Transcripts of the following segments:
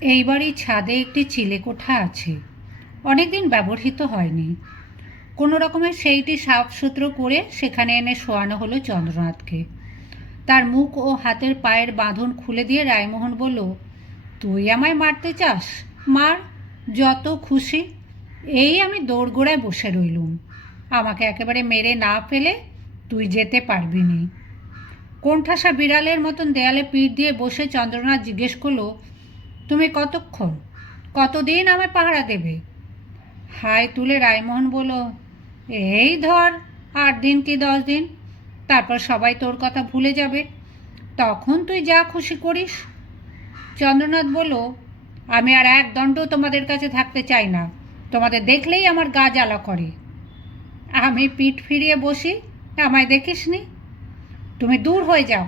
এই বাড়ির ছাদে একটি চিলেকোঠা আছে। অনেকদিন ব্যবহৃত হয়নি। কোনো রকমের সেইটি সাফসুতরো করে সেখানে এনে শোয়ানো হলো চন্দ্রনাথকে। তার মুখ ও হাতের পায়ের বাঁধন খুলে দিয়ে রায়মোহন বলল, তুই আমায় মারতে চাস? মার, যত খুশি। এই আমি দোরগোড়ায় বসে রইলুম। আমাকে একেবারে মেরে না ফেলে তুই যেতে পারবি নি। কোণঠাসা বিড়ালের মতন দেয়ালে পিঠ দিয়ে বসে চন্দ্রনাথ জিজ্ঞেস করল তুমি কতক্ষণ, কতদিন আমায় পাহারা দেবে? হাই তুলে রায়মোহন বলল, এই ধর, আট দিন কি দশ দিন? তারপর সবাই তোর কথা ভুলে যাবে। তখন তুই যা খুশি করিস। চন্দ্রনাথ বলল, আমি আর এক দণ্ড তোমাদের কাছে থাকতে চাই না। তোমাদের দেখলেই আমার গা জ্বালা করে। আমি পিঠ ফিরিয়ে বসি, আমায় দেখিসনি তুমি দূর হয়ে যাও।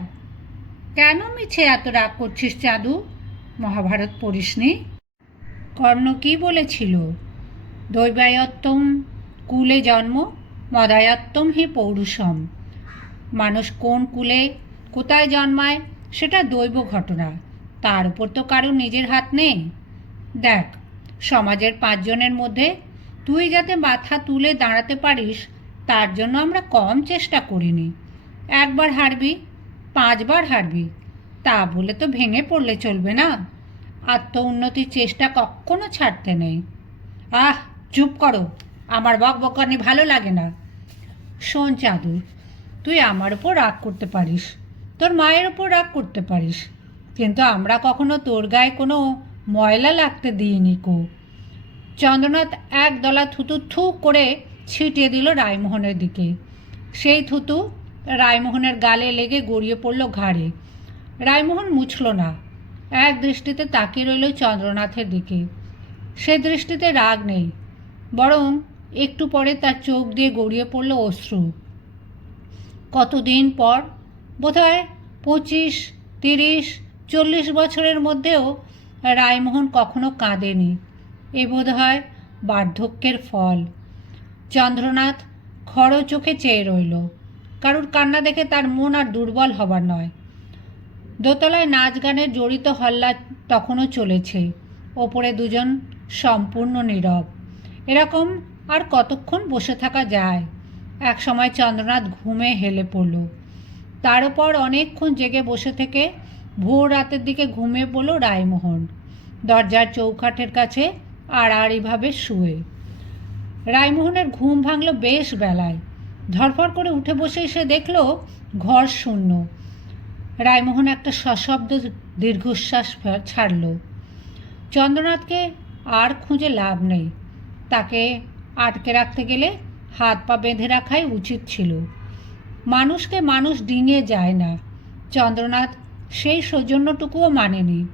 কেন মিছে এত রাগ করছিস চাঁদু? মহাভারত পড়িসনি কর্ণ কি বলেছিল? দৈবায়ত্তম কুলে জন্ম, মদায়ত্তম হি পৌরুষম। মানুষ কোন কুলে কোথায় জন্মায়, সেটা দৈব ঘটনা। তার উপর তো কারও নিজের হাত নেই। দেখ, সমাজের পাঁচজনের মধ্যে তুই যাতে মাথা তুলে দাঁড়াতে পারিস, তার জন্য আমরা কম চেষ্টা করিনি। একবার হারবি, পাঁচবার হারবি। তা বলে তো ভেঙে পড়লে চলবে না। আত্ম উন্নতির চেষ্টা কখনো ছাড়তে নেই। আহ, চুপ করো। আমার বক বকানি ভালো লাগে না। শোন চাঁদু তুই আমার ওপর রাগ করতে পারিস। তোর মায়ের ওপর রাগ করতে পারিস। কিন্তু আমরা কখনো তোর গায়ে কোনো ময়লা লাগতে দিইনি কো। চন্দ্রনাথ এক দলা থুতু থু করে ছিটিয়ে দিল রায়মোহনের দিকে। সেই থুতু রায়মোহনের গালে লেগে গড়িয়ে পড়ল ঘাড়ে। রায়মোহন মুছল না। এক দৃষ্টিতে তাকিয়ে রইল চন্দ্রনাথের দিকে। সে দৃষ্টিতে রাগ নেই, বরং একটু পরে তার চোখ দিয়ে গড়িয়ে পড়ল অশ্রু। কতদিন পর? বোধহয় পঁচিশ, তিরিশ, চল্লিশ বছরের মধ্যেও রায়মোহন কখনো কাঁদেনি। এ বোধ হয় বার্ধক্যের ফল। চন্দ্রনাথ খড় চোখে চেয়ে রইল। কারুর কান্না দেখে তার মন আর দুর্বল হবার নয়। দোতলায় নাচ গানের জড়িত হল্লা তখনও চলেছে। ওপরে দুজন সম্পূর্ণ নীরব। এরকম আর কতক্ষণ বসে থাকা যায়? এক সময় চন্দ্রনাথ ঘুমে হেলে পড়ল। তার উপর অনেকক্ষণ জেগে বসে থেকে ভোর রাতের দিকে ঘুমিয়ে পড়ল রায়মোহন। দরজার চৌকাঠের কাছে আড়াআড়িভাবে শুয়ে। রায়মোহনের ঘুম ভাঙল বেশ বেলায়। ধরফর করে উঠে বসে সে দেখল, ঘর শূন্য। রায়মোহন একটা সশব্দ দীর্ঘশ্বাস ছাড়ল। চন্দ্রনাথকে আর খুঁজে লাভ নেই। তাকে আটকে রাখতে গেলে হাত পা বেঁধে রাখাই উচিত ছিল। মানুষকে মানুষ ডিঙিয়ে যায় না। চন্দ্রনাথ সেই সৌজন্যটুকুও মানেনি।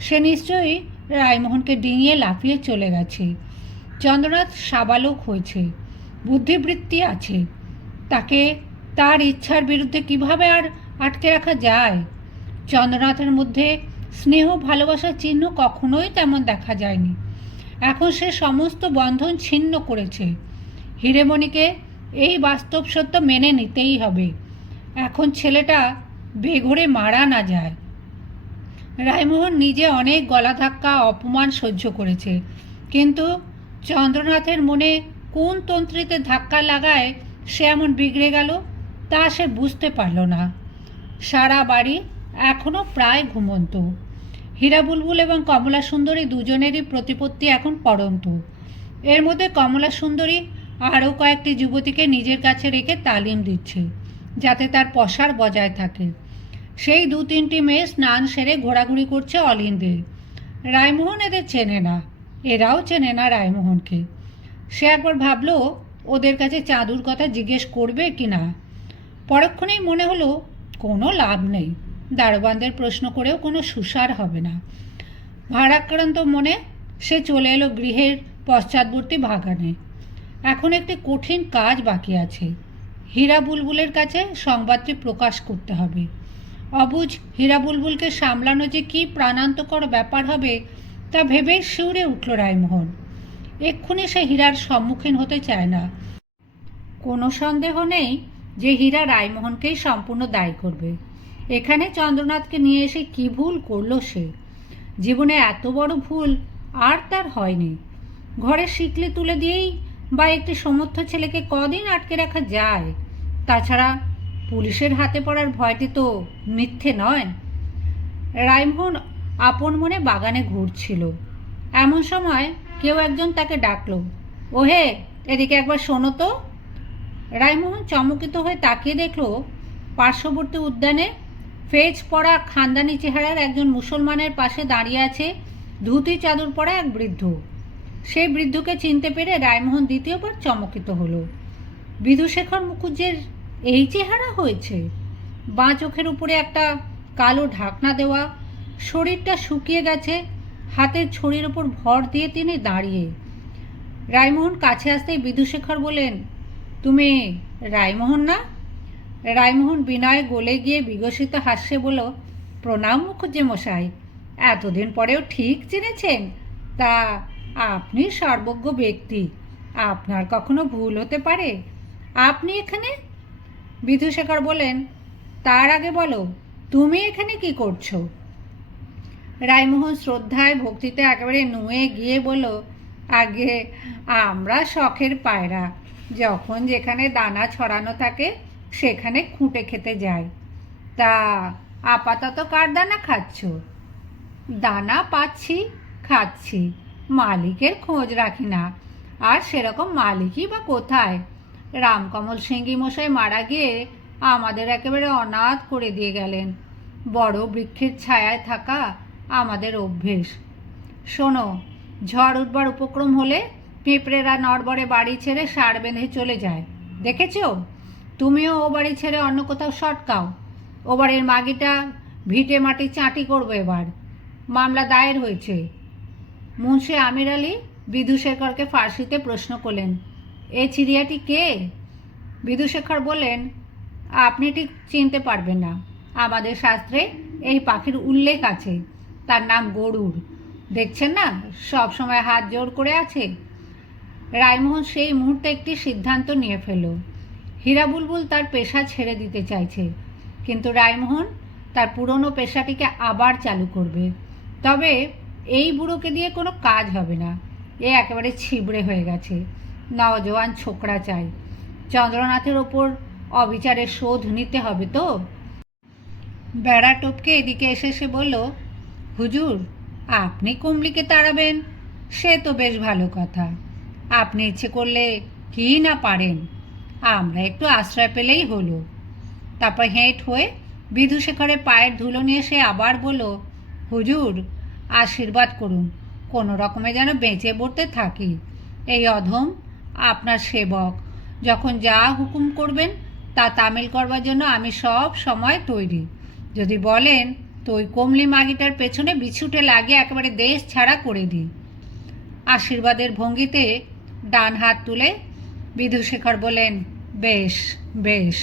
সে নিশ্চয়ই রায়মোহনকে ডিঙিয়ে লাফিয়ে চলে গেছে। চন্দ্রনাথ সাবালক হয়েছে। বুদ্ধিবৃত্তি আছে। তাকে তার ইচ্ছার বিরুদ্ধে কীভাবে আর আটকে রাখা যায়। চন্দ্রনাথের মধ্যে স্নেহ ভালোবাসার চিহ্ন কখনোই তেমন দেখা যায়নি। এখন সে সমস্ত বন্ধন ছিন্ন করেছে। হিরেমণিকে এই বাস্তব সত্য মেনে নিতেই হবে। এখন ছেলেটা বেঘরে মারা না যায়। রায়মোহন নিজে অনেক গলা ধাক্কা, অপমান সহ্য করেছে। কিন্তু চন্দ্রনাথের মনে কোন তন্ত্রীতে ধাক্কা লাগায় সে এমন বিগড়ে গেল, তা সে বুঝতে পারল না। সারা বাড়ি এখনও প্রায় ঘুমন্ত। হীরা বুলবুল এবং কমলা সুন্দরী দুজনেরই প্রতিপত্তি এখন পড়ন্ত এর মধ্যে কমলা সুন্দরী আরও কয়েকটি যুবতীকে নিজের কাছে রেখে তালিম দিচ্ছে, যাতে তার পসার বজায় থাকে। সেই দু তিনটি মেয়ে স্নান সেরে ঘোরাঘুরি করছে অলিন্দে রায়মোহন এদের চেনে না, এরাও চেনে না রায়মোহনকে। সে একবার ভাবলো, ওদের কাছে চাঁদুর কথা জিজ্ঞেস করবে কি না? পরক্ষণেই মনে হলো কোনো লাভ নেই। দারোয়ানদের প্রশ্ন করেও কোনো সুসার হবে না। ভারাক্রান্ত মনে সে চলে এলো গৃহের পশ্চাৎবর্তী বাগানে। এখন একটি কঠিন কাজ বাকি আছে। হীরা বুলবুলের কাছে সংবাদটি প্রকাশ করতে হবে। অবুজ হীরা বুলবুলকে সামলানো যে কী প্রাণান্তকর ব্যাপার হবে, তা ভেবে শিউরে উঠল রায়মোহন। এক্ষুনি সে হীরার সম্মুখীন হতে চায় না। কোনো সন্দেহ নেই যে হীরা রায়মোহনকেই সম্পূর্ণ দায়ী করবে। এখানে চন্দ্রনাথকে নিয়ে এসে কী ভুল করল সে? জীবনে এত বড় ভুল আর তার হয়নি। ঘরে শিকলে তুলে দিয়েই বা একটি সমর্থ ছেলেকে কদিন আটকে রাখা যায়? তাছাড়া পুলিশের হাতে পড়ার ভয়টি তো মিথ্যে নয়। রাইমোহন আপন মনে বাগানে ঘুরছিল। এমন সময় কেউ একজন তাকে ডাকলো, ওহে, এদিকে একবার শোনো তো। রাইমোহন চমকিত হয়ে তাকিয়ে দেখল, পার্শ্ববর্তী উদ্যানে ফেজ পরা খানদানি চেহারার একজন মুসলমানের পাশে দাঁড়িয়ে আছে ধুতি চাদর পরা এক বৃদ্ধ। সেই বৃদ্ধকে চিনতে পেরে রায়মোহন দ্বিতীয়বার চমকিত হলো। বিধুশেখর মুখুজ্জের এই চেহারা হয়েছে। বাঁ চোখের উপরে একটা কালো ঢাকনা দেওয়া, শরীরটা শুকিয়ে গেছে, হাতের ছড়ির ওপর ভর দিয়ে তিনি দাঁড়িয়ে। রায়মোহন কাছে আসতেই বিধুশেখর বলেন তুমি রায়মোহন না? রায়মোহন বিনয় গলে গিয়ে বিকশিত হাস্যে বলল, প্রণাম মুখুজ্জে মশাই, এতদিন পরেও ঠিক চিনেছেন। তা আপনি সর্বজ্ঞ ব্যক্তি, আপনার কখনো ভুল হতে পারে? আপনি এখানে? বিধুশেখর বলেন তার আগে বলো, তুমি এখানে কি করছ? রায়মোহন শ্রদ্ধায় ভক্তিতে একেবারে নুয়ে গিয়ে বলল, আগে আমরা শখের পায়রা যখন যেখানে দানা ছড়ানো থাকে, সেখানে খুঁটে খেতে যায়। তা আপাতত কার দানা খাচ্ছ? দানা পাচ্ছি, খাচ্ছি। মালিকের খোঁজ রাখি না। আর সেরকম মালিকই বা কোথায়? রামকমল সিংহী মশাই মারা গিয়ে আমাদের একেবারে অনাথ করে দিয়ে গেলেন। বড় বৃক্ষের ছায়ায় থাকা আমাদের অভ্যেস। শোনো, ঝড় উঠবার উপক্রম হলে পিঁপড়েরা নড়বড়ে বাড়ি ছেড়ে সার বেঁধে চলে যায়। দেখেছ? তুমিও ও বাড়ি ছেড়ে অন্য কোথাও সটকাও। ও বাড়ির মাগিটা ভিটে মাটি চাঁটি করব এবার। মামলা দায়ের হয়েছে। মুন্সি আমির আলী বিধুশেখরকে ফার্সিতে প্রশ্ন করলেন, এ চিড়িয়াটি কে? বিধুশেখর বললেন, আপনি ঠিক চিনতে পারবেন না। আমাদের শাস্ত্রে এই পাখির উল্লেখ আছে। তার নাম গরুর দেখছেন না? সব সময় হাত জোর করে আছে। রায়মোহন সেই মুহূর্তে একটি সিদ্ধান্ত নিয়ে ফেলল। হীরা বুলবুল তার পেশা ছেড়ে দিতে চাইছে। কিন্তু রায়মোহন তার পুরনো পেশাটিকে আবার চালু করবে। তবে এই বুড়োকে দিয়ে কোনো কাজ হবে না। এ একেবারে ছিবড়ে হয়ে গেছে। নওজোয়ান ছোকরা চাই। চন্দ্রনাথের ওপর অবিচারের শোধ নিতে হবে তো? বেড়া টপকে এদিকে এসে সে বলল, হুজুর, আপনি কুমলিকে তাড়াবেন? সে তো বেশ ভালো কথা। আপনি ইচ্ছে করলে কি না পারেন? আমরা একটু আশ্রয় পেলেই হলো। তারপর হেঁট হয়ে বিধুশেখরের পায়ের ধুলো নিয়ে সে আবার বলল, হুজুর, আশীর্বাদ করুন, কোনো রকমে যেন বেঁচে পড়তে থাকি। এই অধম আপনার সেবক, যখন যা হুকুম করবেন তা তামিল করবার জন্য আমি সব সময় তৈরি। যদি বলেন তো ওই কমলি মাগিটার পেছনে বিছুটে লাগিয়ে একেবারে দেশ ছাড়া করে দিই। আশীর্বাদের ভঙ্গিতে ডান হাত তুলে বিধুশেখর বলেন বেশ বেশ।